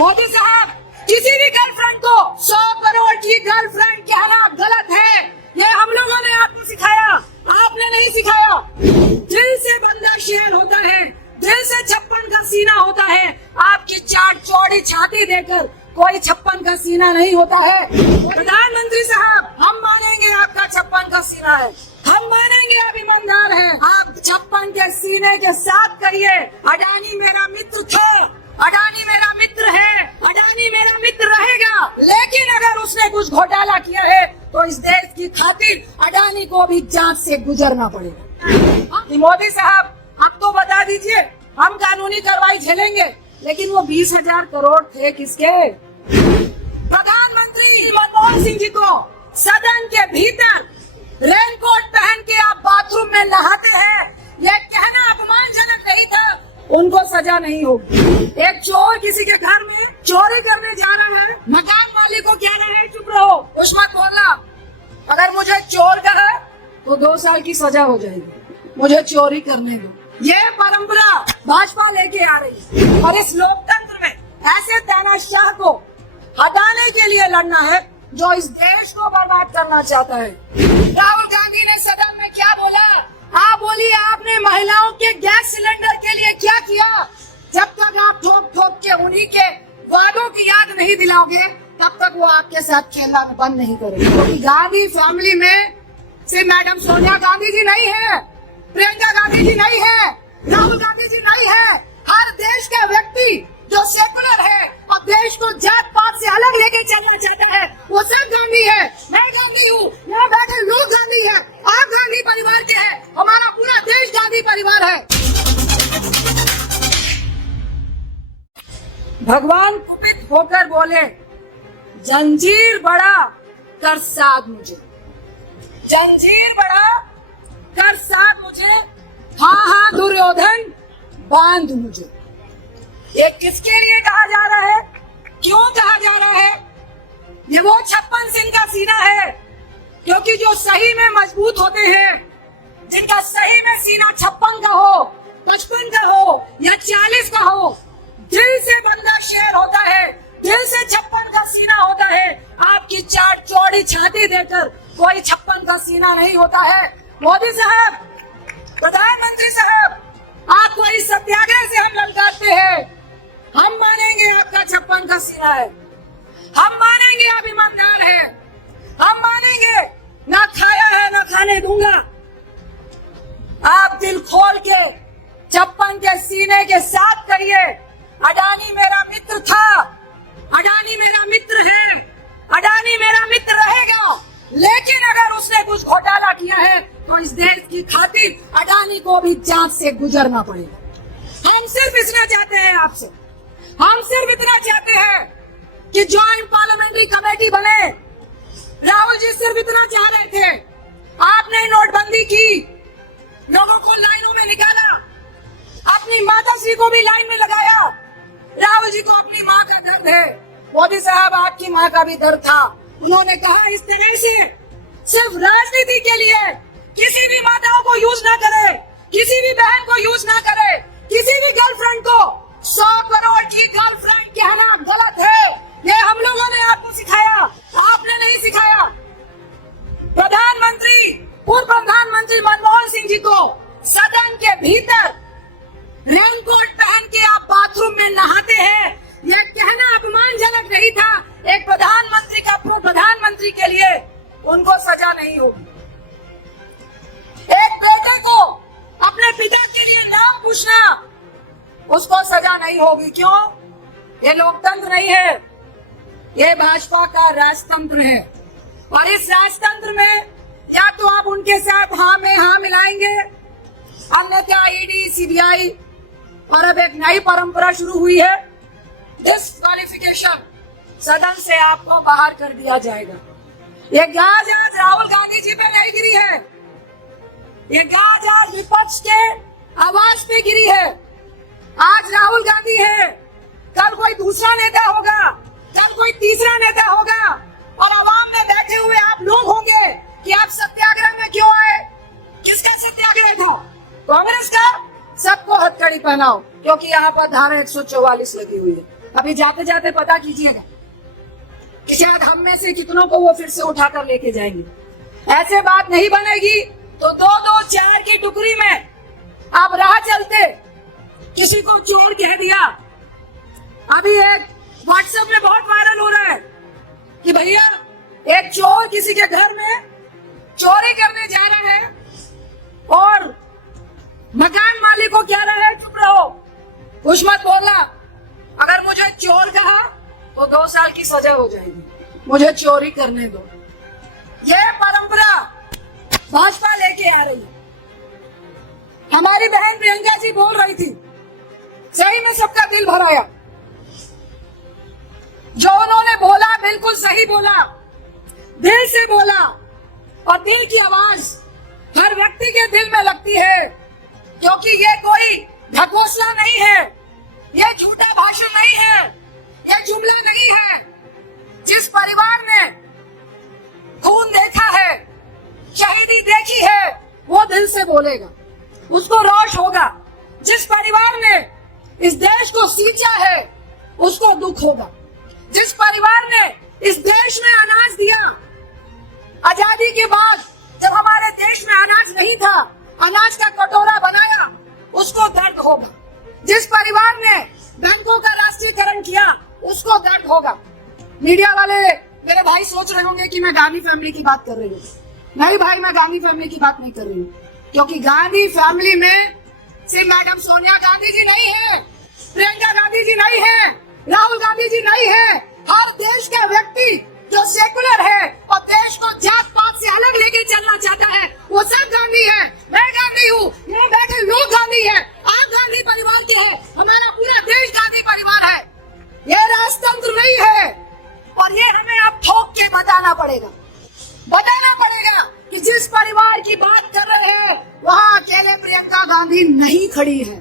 मोदी साहब, किसी भी गर्लफ्रेंड को 100 करोड़ की गर्लफ्रेंड कहना गलत है। ये हम लोगों ने आपको सिखाया, आपने नहीं सिखाया। दिल से बंदा शेर होता है, दिल से 56 का सीना होता है। आपकी चार चौड़ी छाती देकर कोई 56 का सीना नहीं होता है। प्रधानमंत्री साहब, हम मानेंगे आपका 56 का सीना है, हम मानेंगे आप ईमानदार हैं। आप 56 के सीने के साथ कहिए, अडानी मेरा मित्र थे, अडानी मेरा मित्र है, अडानी मेरा मित्र रहेगा। लेकिन अगर उसने कुछ घोटाला किया है तो इस देश की खातिर अडानी को भी जांच से गुजरना पड़ेगा। मोदी साहब, अब तो बता दीजिए, हम कानूनी कार्रवाई झेलेंगे, लेकिन वो 20,000 करोड़ थे किसके? प्रधानमंत्री मनमोहन सिंह जी को सदन के भीतर रेनकोट पहन के आप बाथरूम में नहाते हैं, यह कहना अपमानजनक नहीं था। उनको सजा नहीं होगी। एक चोर किसी के घर में चोरी करने जा रहा है, मकान मालिक को कह रहा है चुप रहो, कुछ मत बोलना। अगर मुझे चोर कहा तो 2 साल की सजा हो जाएगी, मुझे चोरी करने दो। ये परंपरा भाजपा लेके आ रही है और इस लोकतंत्र में ऐसे तानाशाह को हटाने के लिए लड़ना है जो इस देश को बर्बाद करना चाहता है। राहुल गांधी ने सदन में क्या बोला? आप बोलिए, आपने महिलाओं के गैस सिलेंडर के लिए क्या किया? जब तक आप ठोक ठोक के उन्हीं के वादों की याद नहीं दिलाओगे, तब तक वो आपके साथ खेलना बंद नहीं करेंगे। क्योंकि गांधी फैमिली में सिर्फ मैडम सोनिया गांधी जी नहीं है, प्रियंका गांधी जी नहीं है, राहुल गांधी जी नहीं है। हर देश का व्यक्ति जो सेकुलर है और देश को जात पात से अलग लेके चलना चाहता है, वो सब गांधी है। मैं गांधी हूँ, यहाँ बैठे लोग गांधी है, आप गांधी परिवार के हैं, हमारा पूरा देश गांधी परिवार है। भगवान कुपित होकर बोले, जंजीर बढ़ा कर साध मुझे, जंजीर बढ़ा कर साध मुझे, हाँ हाँ दुर्योधन बांध मुझे। ये किसके लिए कहा जा रहा है, क्यों कहा जा रहा है? ये वो 56 सिंह का सीना है, क्योंकि जो सही में मजबूत होते हैं, जिनका सही में सीना 56 का हो, 55 का हो या 40 का हो, दिल से बंदा शेर होता है, दिल से 56 का सीना होता है। आपकी चार चौड़ी छाती देकर कोई 56 का सीना नहीं होता है। मोदी साहब, प्रधानमंत्री साहब, आपको इस सत्याग्रह से हम ललकारते हैं। हम मानेंगे आपका 56 का सीना है, हम मानेंगे आप ईमानदार हैं, हम मानेंगे ना खाया है ना खाने दूंगा। आप दिल खोल के 56 के सीने के साथ कहिए, अडानी मेरा मित्र था, अडानी मेरा मित्र है, अडानी मेरा मित्र रहेगा। लेकिन अगर उसने कुछ घोटाला किया है तो इस देश की खातिर अडानी को भी जांच से गुजरना पड़ेगा। हम सिर्फ इतना चाहते हैं आपसे, हम सिर्फ इतना चाहते हैं कि ज्वाइंट पार्लियामेंट्री कमेटी बने। राहुल जी सिर्फ इतना चाह रहे थे, आपने नोटबंदी की, लोगों को लाइनों में निकाला, अपनी माता श्री को भी लाइन में लगाया। राहुल जी को अपनी माँ का दर्द है, मोदी साहब आपकी माँ का भी दर्द था। उन्होंने कहा इस तरह से सिर्फ राजनीति के लिए किसी भी माताओं को यूज ना करे, किसी भी बहन को यूज ना करे, किसी भी गर्लफ्रेंड को 100 करोड़ की गर्लफ्रेंड कहना गलत है। ये हम लोगों ने आपको सिखाया, आपने नहीं सिखाया। प्रधानमंत्री, पूर्व प्रधानमंत्री मनमोहन सिंह जी को सदन के भीतर रेनकोट पहन के आप बाथरूम में नहाते हैं, यह कहना अपमानजनक नहीं था। एक प्रधानमंत्री का पूर्व प्रधानमंत्री के लिए उनको सजा नहीं होगी। एक बेटे को अपने पिता के लिए नाम पूछना, उसको सजा नहीं होगी। क्यों? ये लोकतंत्र नहीं है, ये भाजपा का राजतंत्र है। और इस राजतंत्र में या तो आप उनके साथ हाँ में हाँ मिलाएंगे, अन्यथा ईडी, सीबीआई और अब एक नई परंपरा शुरू हुई है, डिस्क्वालिफिकेशन, सदन से आपको बाहर कर दिया जाएगा। ये गाज आज राहुल गांधी जी पे नहीं गिरी है, ये गाज आज विपक्ष के आवाज पे गिरी है। आज राहुल गांधी है, कल कोई दूसरा नेता होगा, कल कोई तीसरा नेता होगा, और आवाम में बैठे हुए आप लोग होंगे कि आप सत्याग्रह में क्यों आए। किसका सत्याग्रह था? कांग्रेस का। सबको हथकड़ी पहनाओ, क्योंकि यहाँ पर धारा 144 लगी हुई है। अभी जाते जाते पता कीजिएगा कि शायद हम में से कितनों को वो फिर से उठाकर लेके जाएंगे। ऐसे बात नहीं बनेगी तो 2-2 4 की टुकड़ी में आप राह चलते किसी को चोर कह दिया। अभी एक व्हाट्सएप में बहुत वायरल हो रहा है कि भैया एक चोर किसी के घर में चोरी करने जा रहा है और मकान मालिक को कह रहा है चुप रहो, कुछ मत बोलना, अगर मुझे चोर कहा तो 2 साल की सजा हो जाएगी, मुझे चोरी करने दो। ये परंपरा भाजपा लेके आ रही है। हमारी बहन प्रियंका जी बोल रही थी, सही में सबका दिल भराया। जो उन्होंने बोला बिल्कुल सही बोला, दिल से बोला, और दिल की आवाज हर व्यक्ति के दिल में लगती है, क्योंकि ये कोई ढकोसला नहीं है, ये झूठा भाषण नहीं है, ये जुमला नहीं है। जिस परिवार ने खून देखा है, शहीदी देखी है, वो दिल से बोलेगा, उसको रोष होगा। जिस परिवार ने इस देश को सींचा है, उसको दुख होगा। जिस परिवार ने इस देश में अनाज दिया, आजादी के बाद जब हमारे देश में अनाज नहीं था, अनाज का कटोरा बनाया, उसको दर्द होगा। जिस परिवार ने बैंकों का राष्ट्रीयकरण किया, उसको दर्द होगा। मीडिया वाले मेरे भाई सोच रहे होंगे कि मैं गांधी फैमिली की बात कर रही हूँ। नहीं भाई, मैं गांधी फैमिली की बात नहीं कर रही हूँ, क्योंकि गांधी फैमिली में सिर्फ मैडम सोनिया गांधी जी नहीं है, प्रियंका गांधी जी नहीं है, राहुल गांधी जी नहीं है। हर देश का व्यक्ति जो सेकुलर है और देश को जात पात से अलग लेके चलना चाहता है, वो सब गांधी है। मैं गांधी हूँ, ये बैठे लोग गांधी है, आप गांधी परिवार के हैं, हमारा पूरा देश गांधी परिवार है। ये राजतंत्र नहीं है, और ये हमें अब ठोक के बताना पड़ेगा कि जिस परिवार की बात कर रहे हैं वहाँ अकेले प्रियंका गांधी नहीं खड़ी है।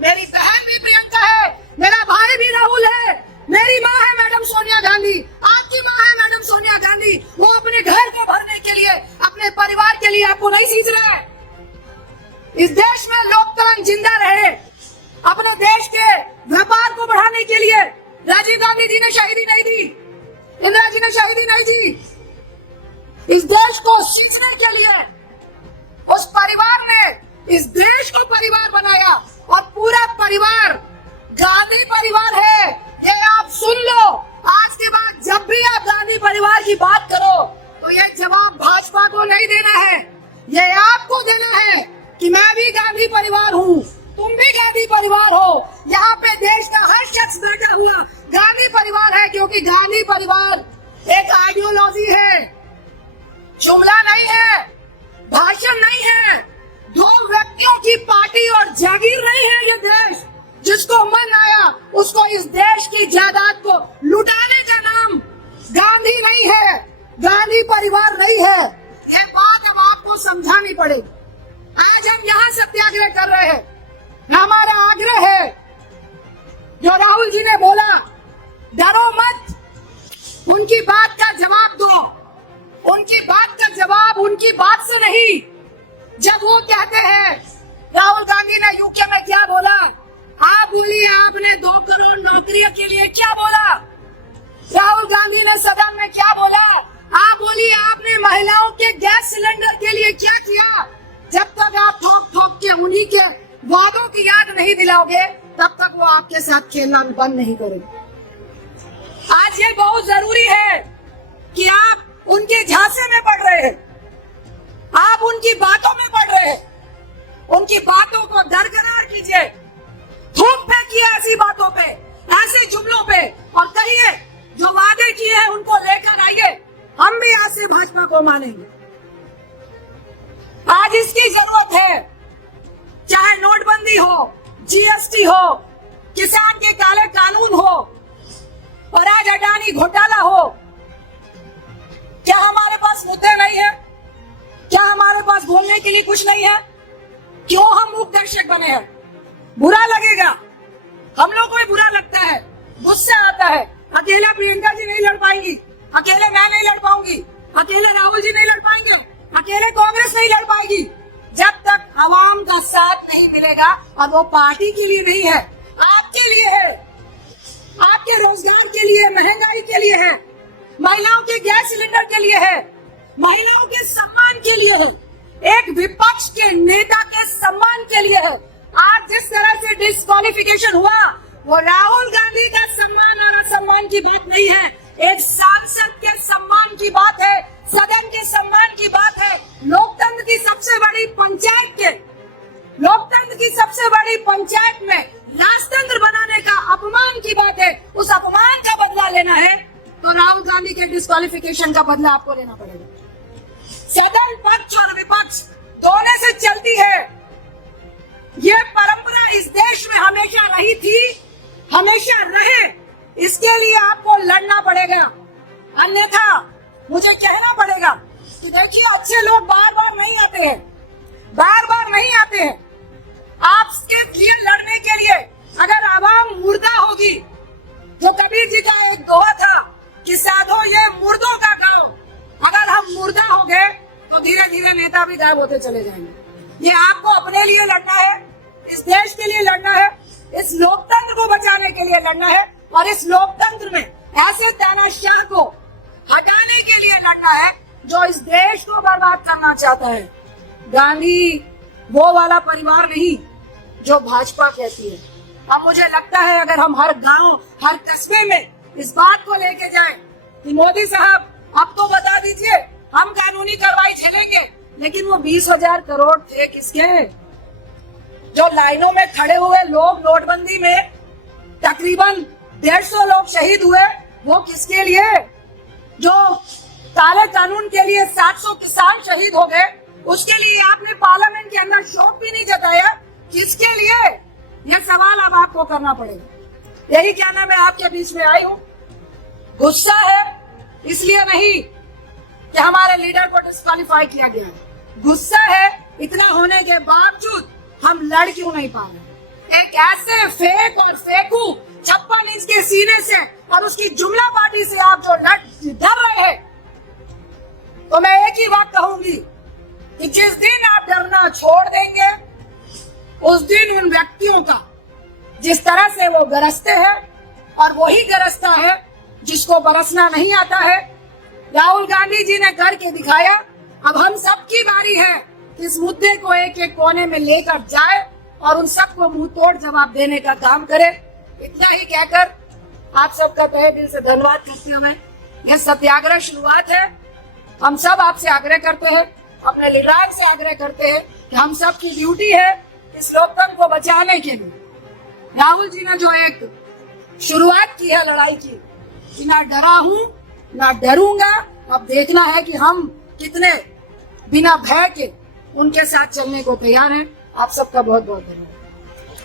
मेरी बहन भी प्रियंका है, मेरा भाई भी राहुल है, मेरी माँ है मैडम सोनिया गांधी, आपकी माँ है मैडम सोनिया गांधी। वो अपने घर को भरने के लिए, अपने परिवार के लिए आपको नहीं सींच रहे हैं। इस देश में लोकतंत्र जिंदा रहे, अपने देश के व्यापार को बढ़ाने के लिए राजीव गांधी जी ने शहीदी नहीं दी, इंदिरा जी ने शहीदी नहीं दी। इस देश को सींचने के लिए उस परिवार ने इस देश को परिवार बनाया, और पूरा परिवार गांधी परिवार है। ये आप सुन लो, आज के बाद जब भी आप गांधी परिवार की बात करो तो ये जवाब भाजपा को नहीं देना है, ये आपको देना है कि मैं भी गांधी परिवार हूँ, तुम भी गांधी परिवार हो। यहाँ पे देश का हर शख्स बैठा हुआ गांधी परिवार है, क्योंकि गांधी परिवार एक आइडियोलॉजी है, जुमला नहीं है, भाषण नहीं है, 2 व्यक्तियों की पार्टी और जागीर नहीं है। ये देश जिसको मन आया उसको इस देश की जायदाद को लुटाने का नाम गांधी नहीं है, गांधी परिवार नहीं है। ये बात अब आपको समझानी पड़ेगी। आज हम यहाँ सत्याग्रह कर रहे हैं, हमारा आग्रह है, जो राहुल जी ने बोला, डरो मत, उनकी बात का जवाब दो। उनकी बात का जवाब उनकी बात से नहीं। जब वो कहते हैं, राहुल गांधी ने यूके में क्या बोला, आप बोलिए आपने 2 करोड़ नौकरियों के लिए क्या बोला। राहुल गांधी ने सदन में क्या बोला, आप बोलिए आपने महिलाओं के गैस सिलेंडर के लिए क्या किया। जब तक आप ठोक ठोक के उन्हीं के वादों की याद नहीं दिलाओगे, तब तक वो आपके साथ खेलना बंद नहीं करेंगे। आज ये बहुत जरूरी है कि आप उनके झांसे में पड़ रहे हैं, आप उनकी बातों में पड़ रहे हैं। उनकी बातों को दरकिनार कीजिए, थूक फेंकिए ऐसी बातों पे, ऐसे जुमलों पे, और कहिए जो वादे किए हैं उनको लेकर आइए। हम भी आज से भाजपा को मानेंगे। आज इसकी जरूरत है, चाहे नोटबंदी हो, जीएसटी हो, किसान के काले कानून हो, और आज अडानी घोटाला हो। क्या हमारे पास मुद्दे नहीं है? क्या हमारे पास बोलने के लिए कुछ नहीं है? क्यों हम मूक दर्शक बने हैं? बुरा लगेगा, हम लोग को भी बुरा लगता है, गुस्सा आता है। अकेला प्रियंका जी नहीं लड़ पाएंगी, अकेले मैं नहीं लड़ पाऊंगी, अकेले राहुल जी नहीं लड़ पाएंगे, अकेले कांग्रेस नहीं लड़ पाएगी। जब तक आवाम का साथ नहीं मिलेगा, और वो पार्टी के लिए नहीं है, आपके लिए है। आपके रोजगार के लिए, महंगाई के लिए है, महिलाओं के गैस सिलेंडर के लिए है, महिलाओं के सम्मान के लिए है, एक विपक्ष के नेता के सम्मान के लिए है। आज जिस तरह से डिस्क्वालिफिकेशन हुआ वो राहुल गांधी का सम्मान और असम्मान की बात नहीं है, एक सांसद के सम्मान की बात है, सदन के सम्मान की बात है। लोकतंत्र की सबसे बड़ी पंचायत में राजतंत्र बनाने का अपमान की बात है। उस अपमान का बदला लेना है तो राहुल गांधी के डिस्क्वालिफिकेशन का बदला आपको लेना पड़ेगा। सदन पक्ष और विपक्ष दोनों से चलती है। ये परंपरा इस देश में हमेशा रही थी, हमेशा रहे। इसके लिए आपको लड़ना पड़ेगा, अन्यथा मुझे कहना पड़ेगा कि देखिए अच्छे लोग बार बार नहीं आते हैं, बार बार नहीं आते हैं। आपके लिए लड़ने के लिए अगर आवाम मुर्दा होगी, तो कबीर जी का एक दोहा था कि साधो ये मुर्दों का गांव। अगर हम मुर्दा हो गए तो धीरे धीरे नेता भी गायब होते चले जाएंगे। ये आपको अपने लिए लड़ना है, इस देश के लिए लड़ना है, इस लोकतंत्र को बचाने के लिए लड़ना है और इस लोकतंत्र में ऐसे तानाशाह को हटाने के लिए लड़ना है जो इस देश को बर्बाद करना चाहता है। गांधी वो वाला परिवार नहीं जो भाजपा कहती है। अब मुझे लगता है अगर हम हर गांव, हर कस्बे में इस बात को लेके जाएं कि मोदी साहब अब तो बता दीजिए, हम कानूनी कार्रवाई झेलेंगे, लेकिन वो 20,000 करोड़ थे किसके? जो लाइनों में खड़े हुए लोग नोटबंदी में तकरीबन 150 लोग शहीद हुए, वो किसके लिए? जो काले कानून के लिए 700 किसान शहीद हो गए, उसके लिए आपने पार्लियामेंट के अंदर शोक भी नहीं जताया, किसके लिए? यह सवाल अब आपको करना पड़ेगा। यही कहना मैं आपके बीच में आई हूँ। गुस्सा है इसलिए नहीं कि हमारे लीडर को डिस्क्वालीफाई किया गया है, गुस्सा है इतना होने के बावजूद हम लड़ क्यों नहीं पा रहे। एक ऐसे फेक और फेकू 56 इंच के सीने से और उसकी जुमला पार्टी से आप जो डर रहे हैं, तो मैं एक ही बात कहूंगी कि जिस दिन आप डरना छोड़ देंगे, उस दिन उन व्यक्तियों का जिस तरह से वो गरजते हैं, और वही गरजता है जिसको बरसना नहीं आता है। राहुल गांधी जी ने करके दिखाया। अब हम सबकी बारी है कि इस मुद्दे को एक एक कोने में लेकर जाए और उन सबको मुंह तोड़ जवाब देने का काम करे। इतना ही कहकर आप सबका तहे दिल से धन्यवाद करते हुए यह सत्याग्रह शुरुआत है। हम सब आपसे आग्रह करते हैं, अपने लीडर से आग्रह करते हैं कि हम सब की ड्यूटी है इस लोकतंत्र को बचाने के लिए। राहुल जी ने जो एक शुरुआत की है लड़ाई की, कि ना डरा हूं ना डरूंगा, अब देखना है कि हम कितने बिना भय के उनके साथ चलने को तैयार हैं। आप सबका बहुत बहुत धन्यवाद।